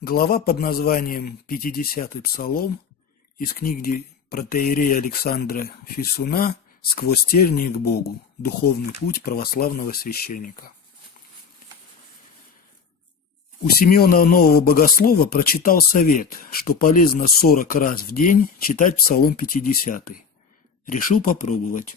Глава под названием «50-й псалом» из книги протоиерея Александра Фисуна «Сквозь тернии к Богу. Духовный путь православного священника». У Симеона Нового Богослова прочитал совет, что полезно 40 раз в день читать Псалом 50. Решил попробовать.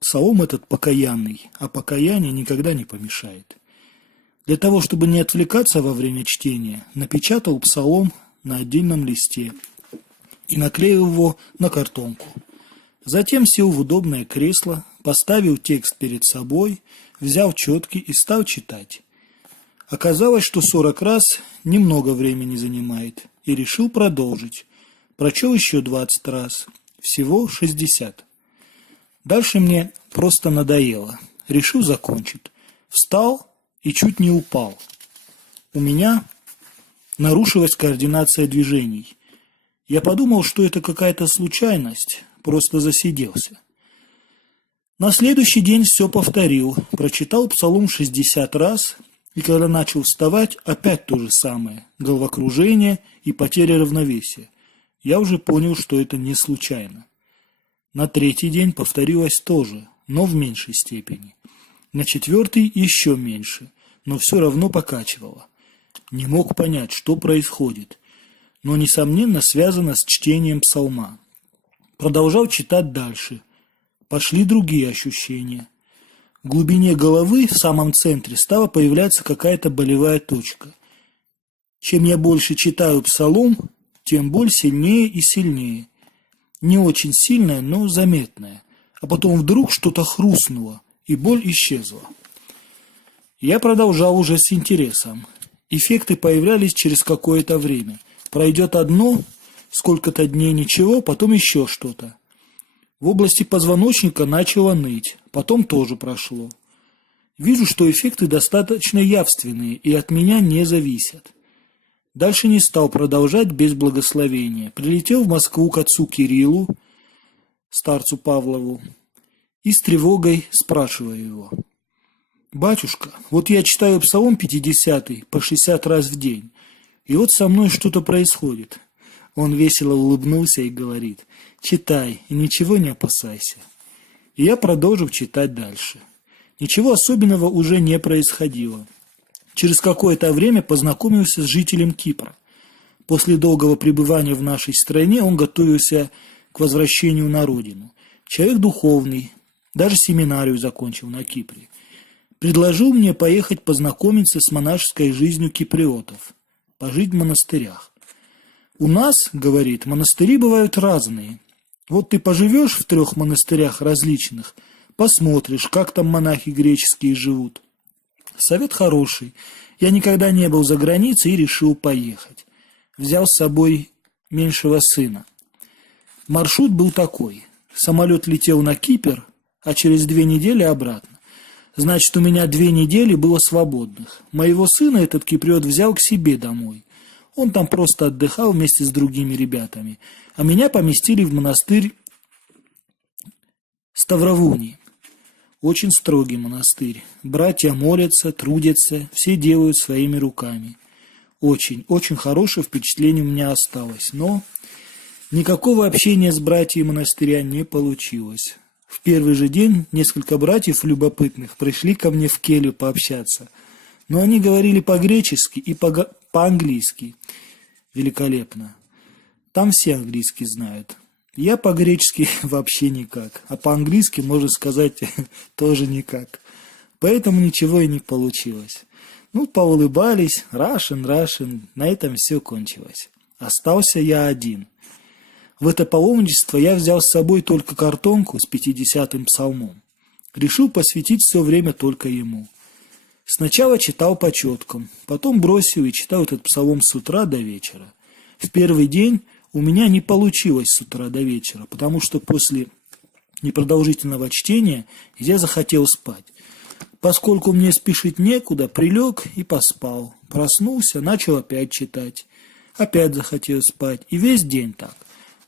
Псалом этот покаянный, а покаяние никогда не помешает. Для того, чтобы не отвлекаться во время чтения, напечатал псалом на отдельном листе и наклеил его на картонку. Затем сел в удобное кресло, поставил текст перед собой, взял четки и стал читать. Оказалось, что 40 раз немного времени занимает, и решил продолжить. Прочел еще 20 раз, всего 60. Дальше мне просто надоело, решил закончить. Встал и чуть не упал. У меня нарушилась координация движений. Я подумал, что это какая-то случайность, просто засиделся. На следующий день все повторил, прочитал псалом 60 раз, и когда начал вставать, опять то же самое, головокружение и потеря равновесия. Я уже понял, что это не случайно. На третий день повторилось тоже, но в меньшей степени. На четвертый еще меньше, но все равно покачивало. Не мог понять, что происходит, но, несомненно, связано с чтением псалма. Продолжал читать дальше. Пошли другие ощущения. В глубине головы, в самом центре, стала появляться какая-то болевая точка. Чем я больше читаю псалом, тем боль сильнее и сильнее. Не очень сильная, но заметная. А потом вдруг что-то хрустнуло, и боль исчезла. Я продолжал уже с интересом. Эффекты появлялись через какое-то время. Пройдет одно, сколько-то дней ничего, потом еще что-то. В области позвоночника начало ныть, потом тоже прошло. Вижу, что эффекты достаточно явственные и от меня не зависят. Дальше не стал продолжать без благословения. Прилетел в Москву к отцу Кириллу, старцу Павлову, и с тревогой спрашиваю его: «Батюшка, вот я читаю Псалом 50 по 60 раз в день, и вот со мной что-то происходит». Он весело улыбнулся и говорит: «Читай, и ничего не опасайся». И я продолжил читать дальше. Ничего особенного уже не происходило. Через какое-то время познакомился с жителем Кипра. После долгого пребывания в нашей стране он готовился к возвращению на родину. Человек духовный, даже семинарию закончил на Кипре. Предложил мне поехать познакомиться с монашеской жизнью киприотов, пожить в монастырях. «У нас, — говорит, — монастыри бывают разные. Вот ты поживешь в 3 монастырях различных, посмотришь, как там монахи греческие живут. Совет хороший. Я никогда не был за границей и решил поехать. Взял с собой меньшего сына. Маршрут был такой. Самолет летел на Кипр, а через 2 недели обратно. Значит, у меня 2 недели было свободных. Моего сына этот киприот взял к себе домой. Он там просто отдыхал вместе с другими ребятами, а меня поместили в монастырь Ставровуни. Очень строгий монастырь. Братья молятся, трудятся, все делают своими руками. Очень хорошее впечатление у меня осталось, но никакого общения с братьями монастыря не получилось. В первый же день несколько братьев любопытных пришли ко мне в келью пообщаться, но они говорили по-гречески и по-английски. Великолепно. Там все английский знают. Я по-гречески вообще никак, а по-английски, можно сказать, тоже никак. Поэтому ничего и не получилось. Поулыбались, Russian, на этом все кончилось. Остался я один. В это паломничество я взял с собой только картонку с 50-м псалмом. Решил посвятить все время только ему. Сначала читал по четкам, потом бросил и читал этот псалом с утра до вечера. В первый день у меня не получилось с утра до вечера, потому что после непродолжительного чтения я захотел спать. Поскольку мне спешить некуда, прилег и поспал. Проснулся, начал опять читать. Опять захотел спать, и весь день так.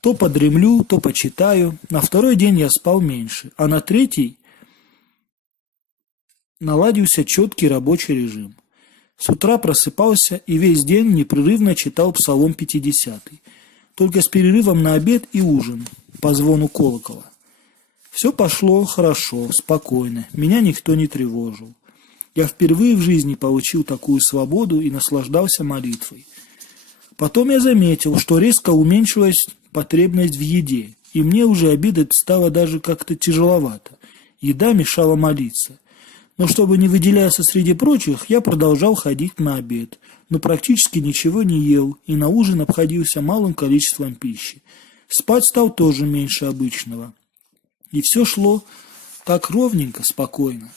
То подремлю, то почитаю. На второй день я спал меньше, а на третий наладился четкий рабочий режим. С утра просыпался и весь день непрерывно читал Псалом 50, только с перерывом на обед и ужин по звону колокола. Все пошло хорошо, спокойно, меня никто не тревожил. Я впервые в жизни получил такую свободу и наслаждался молитвой. Потом я заметил, что резко уменьшилась потребность в еде, и мне уже обедать стало даже как-то тяжеловато. Еда мешала молиться. Но чтобы не выделяться среди прочих, я продолжал ходить на обед, но практически ничего не ел и на ужин обходился малым количеством пищи. Спать стал тоже меньше обычного. И все шло так ровненько, спокойно.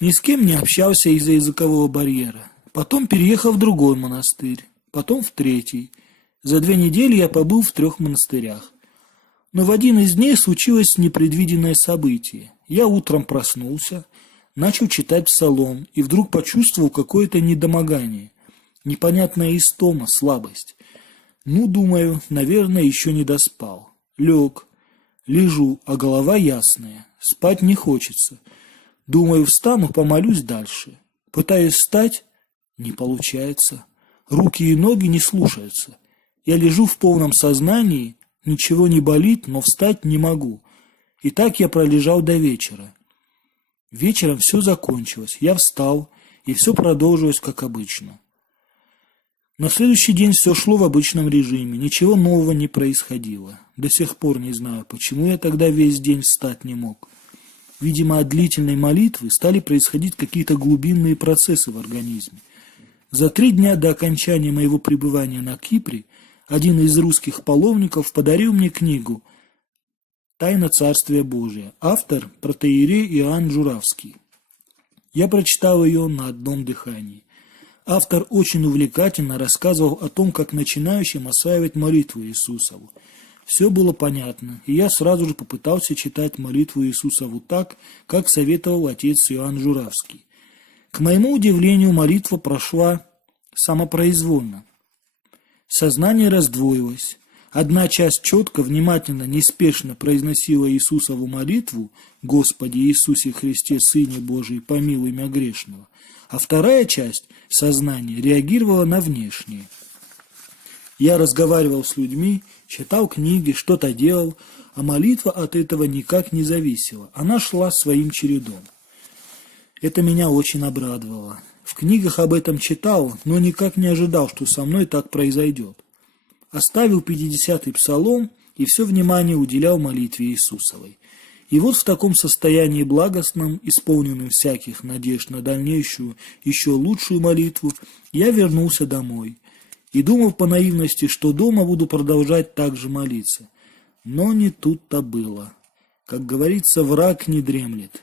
Ни с кем не общался из-за языкового барьера. Потом переехал в другой монастырь, потом в третий. За 2 недели я побыл в 3 монастырях. Но в один из дней случилось непредвиденное событие. Я утром проснулся, начал читать псалом и вдруг почувствовал какое-то недомогание, непонятная истома, слабость. Думаю, наверное, еще не доспал. Лежу, а голова ясная, спать не хочется. Думаю, встану, помолюсь дальше. Пытаюсь встать, не получается. Руки и ноги не слушаются. Я лежу в полном сознании, ничего не болит, но встать не могу. И так я пролежал до вечера. Вечером все закончилось, я встал, и все продолжилось как обычно. На следующий день все шло в обычном режиме, ничего нового не происходило. До сих пор не знаю, почему я тогда весь день встать не мог. Видимо, от длительной молитвы стали происходить какие-то глубинные процессы в организме. За 3 дня до окончания моего пребывания на Кипре один из русских паломников подарил мне книгу «Тайна Царствия Божия», автор протоиерей Иоанн Журавский. Я прочитал ее на одном дыхании. Автор очень увлекательно рассказывал о том, как начинающим осваивать молитву Иисусову. Все было понятно, и я сразу же попытался читать молитву Иисусову так, как советовал отец Иоанн Журавский. К моему удивлению, молитва прошла самопроизвольно. Сознание раздвоилось. Одна часть четко, внимательно, неспешно произносила Иисусову молитву «Господи Иисусе Христе, Сыне Божий, помилуй меня грешного», а вторая часть сознания реагировала на внешнее. Я разговаривал с людьми, читал книги, что-то делал, а молитва от этого никак не зависела. Она шла своим чередом. Это меня очень обрадовало. В книгах об этом читал, но никак не ожидал, что со мной так произойдет. Оставил 50-й псалом и все внимание уделял молитве Иисусовой. И вот в таком состоянии благостном, исполненном всяких надежд на дальнейшую, еще лучшую молитву, я вернулся домой. И думал по наивности, что дома буду продолжать так же молиться. Но не тут-то было. Как говорится, враг не дремлет.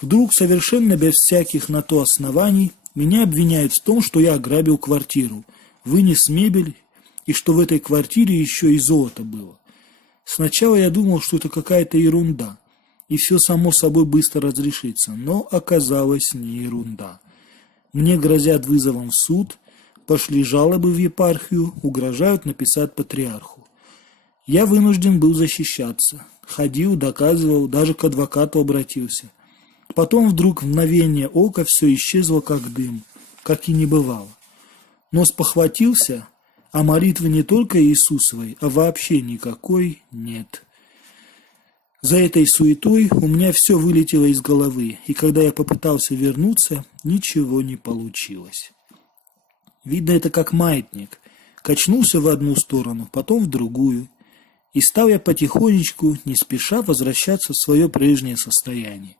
Вдруг, совершенно без всяких на то оснований, меня обвиняют в том, что я ограбил квартиру, вынес мебель, и что в этой квартире еще и золото было. Сначала я думал, что это какая-то ерунда, и все само собой быстро разрешится, но оказалось не ерунда. Мне грозят вызовом в суд, пошли жалобы в епархию, угрожают написать патриарху. Я вынужден был защищаться. Ходил, доказывал, даже к адвокату обратился. Потом вдруг в мгновение ока все исчезло как дым, как и не бывало. Но спохватился, а молитвы не только Иисусовой, а вообще никакой нет. За этой суетой у меня все вылетело из головы, и когда я попытался вернуться, ничего не получилось. Видно, это как маятник. Качнулся в одну сторону, потом в другую. И стал я потихонечку, не спеша, возвращаться в свое прежнее состояние.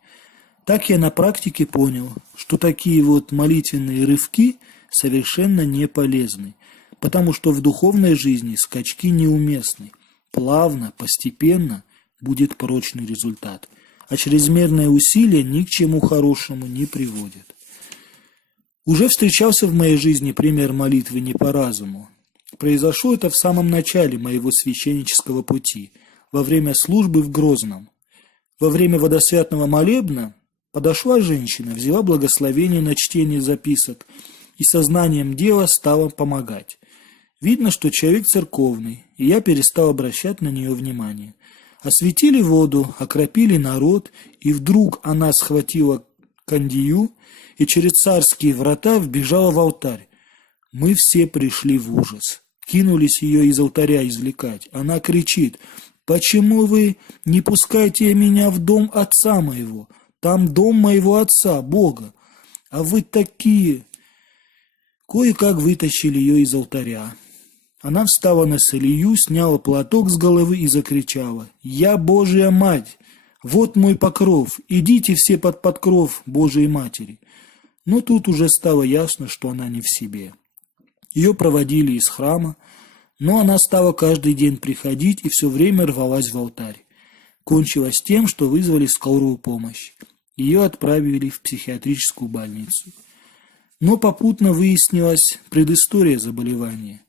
Так я на практике понял, что такие вот молитвенные рывки совершенно не полезны, потому что в духовной жизни скачки неуместны. Плавно, постепенно будет прочный результат, а чрезмерное усилие ни к чему хорошему не приводит. Уже встречался в моей жизни пример молитвы не по разуму. Произошло это в самом начале моего священнического пути, во время службы в Грозном. Во время водосвятного молебна подошла женщина, взяла благословение на чтение записок и сознанием дела стала помогать. Видно, что человек церковный, и я перестал обращать на нее внимание. Осветили воду, окропили народ, и вдруг она схватила кандию и через царские врата вбежала в алтарь. Мы все пришли в ужас. Кинулись ее из алтаря извлекать. Она кричит: «Почему вы не пускаете меня в дом отца моего? Там дом моего отца, Бога. А вы такие...» Кое-как вытащили ее из алтаря. Она встала на солью, сняла платок с головы и закричала: «Я Божья Мать! Вот мой покров! Идите все под покров Божией Матери!» Но тут уже стало ясно, что она не в себе. Ее проводили из храма, но она стала каждый день приходить и все время рвалась в алтарь. Кончилось тем, что вызвали скорую помощь. Ее отправили в психиатрическую больницу. Но попутно выяснилась предыстория заболевания.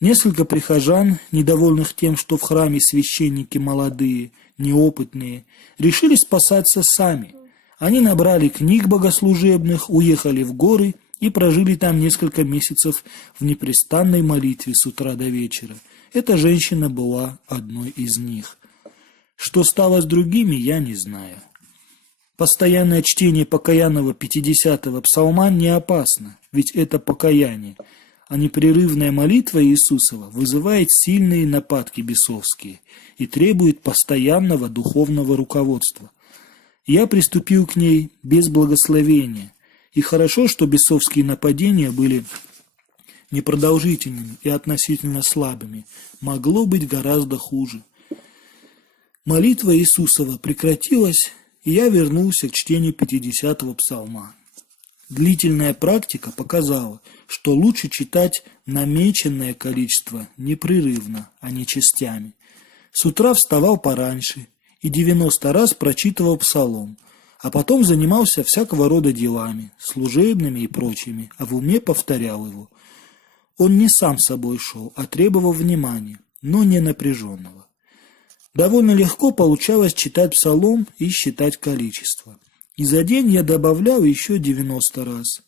Несколько прихожан, недовольных тем, что в храме священники молодые, неопытные, решили спасаться сами. Они набрали книг богослужебных, уехали в горы и прожили там несколько месяцев в непрестанной молитве с утра до вечера. Эта женщина была одной из них. Что стало с другими, я не знаю. Постоянное чтение покаянного 50-го псалма не опасно, ведь это покаяние, а непрерывная молитва Иисусова вызывает сильные нападки бесовские и требует постоянного духовного руководства. Я приступил к ней без благословения, и хорошо, что бесовские нападения были непродолжительными и относительно слабыми, могло быть гораздо хуже. Молитва Иисусова прекратилась, и я вернулся к чтению 50-го псалма. Длительная практика показала, что лучше читать намеченное количество непрерывно, а не частями. С утра вставал пораньше и 90 раз прочитывал псалом, а потом занимался всякого рода делами, служебными и прочими, а в уме повторял его. Он не сам собой шел, а требовал внимания, но не напряженного. Довольно легко получалось читать псалом и считать количество. И за день я добавлял еще 90 раз.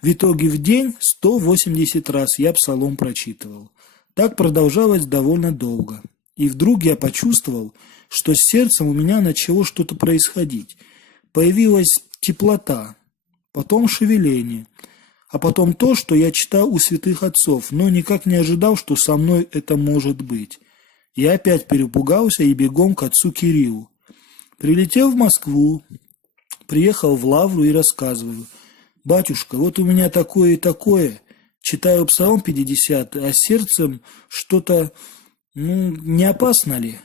В итоге в день 180 раз я псалом прочитывал. Так продолжалось довольно долго. И вдруг я почувствовал, что с сердцем у меня начало что-то происходить. Появилась теплота, потом шевеление, а потом то, что я читал у святых отцов, но никак не ожидал, что со мной это может быть. Я опять перепугался и бегом к отцу Кириллу. Прилетел в Москву, приехал в Лавру и рассказываю: «Батюшка, вот у меня такое и такое, читаю псалом 50, а сердцем что-то, не опасно ли?»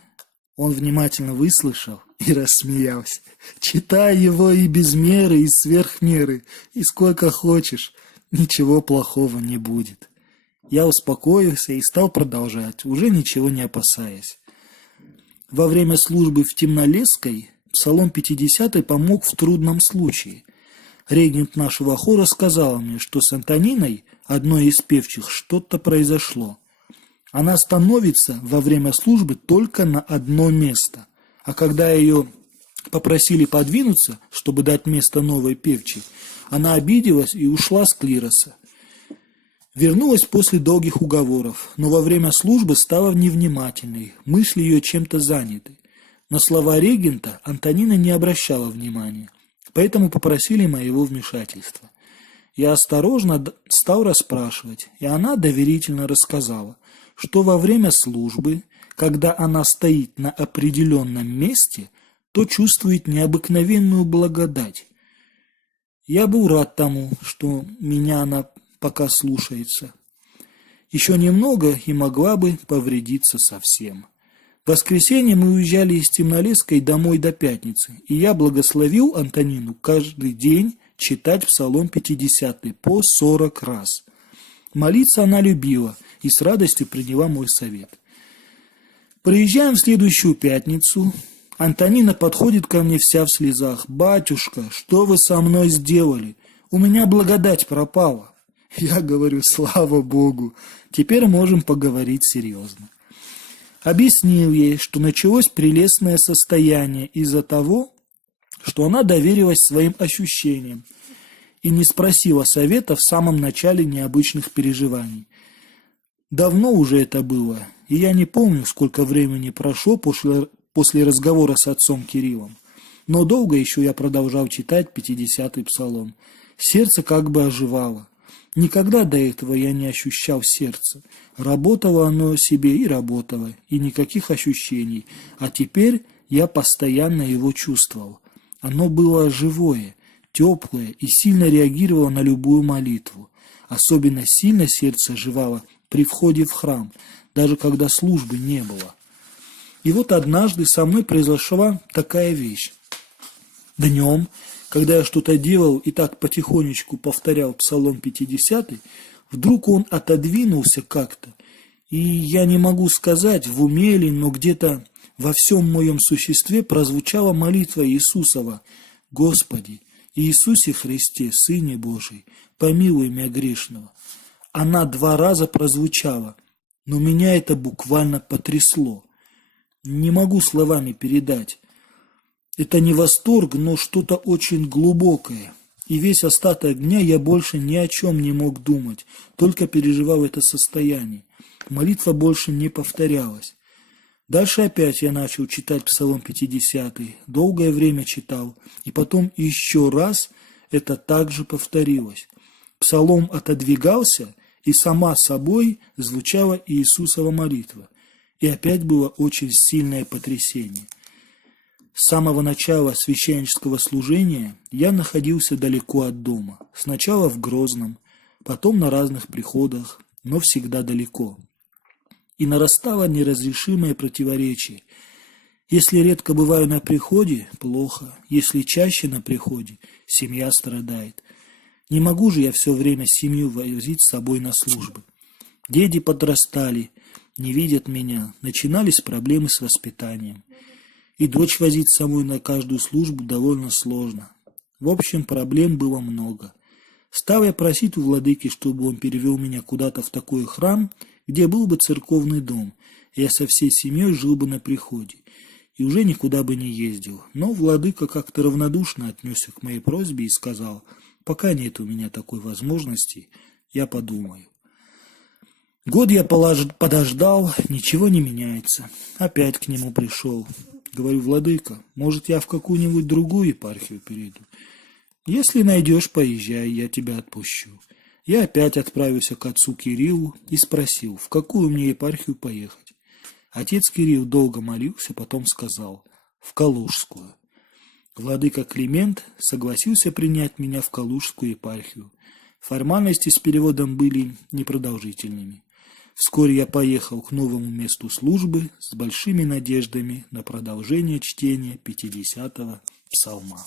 Он внимательно выслушал и рассмеялся. «Читай его и без меры, и сверх меры, и сколько хочешь, ничего плохого не будет». Я успокоился и стал продолжать, уже ничего не опасаясь. Во время службы в Темнолесской псалом 50 помог в трудном случае. Регент нашего хора сказала мне, что с Антониной, одной из певчих, что-то произошло. Она становится во время службы только на одно место, а когда ее попросили подвинуться, чтобы дать место новой певчей, она обиделась и ушла с клироса. Вернулась после долгих уговоров, но во время службы стала невнимательной, мысли ее чем-то заняты. На слова регента Антонина не обращала внимания, поэтому попросили моего вмешательства. Я осторожно стал расспрашивать, и она доверительно рассказала, что во время службы, когда она стоит на определенном месте, то чувствует необыкновенную благодать. Я был рад тому, что меня она пока слушается. Еще немного и могла бы повредиться совсем. В воскресенье мы уезжали из Темнолесской домой до пятницы, и я благословил Антонину каждый день читать псалом 50 по 40 раз. Молиться она любила и с радостью приняла мой совет. Приезжаем в следующую пятницу. Антонина подходит ко мне вся в слезах. «Батюшка, что вы со мной сделали? У меня благодать пропала». Я говорю: «Слава Богу, теперь можем поговорить серьезно». Объяснил ей, что началось прелестное состояние из-за того, что она доверилась своим ощущениям и не спросила совета в самом начале необычных переживаний. Давно уже это было, и я не помню, сколько времени прошло после разговора с отцом Кириллом. Но долго еще я продолжал читать 50-й псалом. Сердце как бы оживало. Никогда до этого я не ощущал сердца. Работало оно себе и работало, и никаких ощущений. А теперь я постоянно его чувствовал. Оно было живое, теплое и сильно реагировало на любую молитву. Особенно сильно сердце оживало при входе в храм, даже когда службы не было. И вот однажды со мной произошла такая вещь. Днем, когда я что-то делал и так потихонечку повторял Псалом 50, вдруг он отодвинулся как-то, и я не могу сказать, в уме ли, но где-то во всем моем существе прозвучала молитва Иисусова: «Господи, Иисусе Христе, Сыне Божий, помилуй меня грешного». Она 2 раза прозвучала, но меня это буквально потрясло. Не могу словами передать. Это не восторг, но что-то очень глубокое. И весь остаток дня я больше ни о чем не мог думать, только переживал это состояние. Молитва больше не повторялась. Дальше опять я начал читать Псалом 50, долгое время читал, и потом еще раз это также повторилось. Псалом отодвигался, и сама собой звучала Иисусова молитва. И опять было очень сильное потрясение. С самого начала священнического служения я находился далеко от дома. Сначала в Грозном, потом на разных приходах, но всегда далеко. И нарастало неразрешимое противоречие. Если редко бываю на приходе – плохо, если чаще на приходе – семья страдает. Не могу же я все время семью возить с собой на службы. Дети подрастали, не видят меня, начинались проблемы с воспитанием. И дочь возить с собой на каждую службу довольно сложно. В общем, проблем было много. Стал я просить у владыки, чтобы он перевел меня куда-то в такой храм, где был бы церковный дом, и я со всей семьей жил бы на приходе, и уже никуда бы не ездил. Но владыка как-то равнодушно отнесся к моей просьбе и сказал: «Пока нет у меня такой возможности, я подумаю». Год я подождал, ничего не меняется. Опять к нему пришел. Говорю: «Владыка, может, я в какую-нибудь другую епархию перейду? Если найдешь, поезжай, я тебя отпущу». Я опять отправился к отцу Кириллу и спросил, в какую мне епархию поехать. Отец Кирилл долго молился, потом сказал: «В Калужскую». Владыка Климент согласился принять меня в Калужскую епархию. Формальности с переводом были непродолжительными. Вскоре я поехал к новому месту службы с большими надеждами на продолжение чтения 50-го псалма.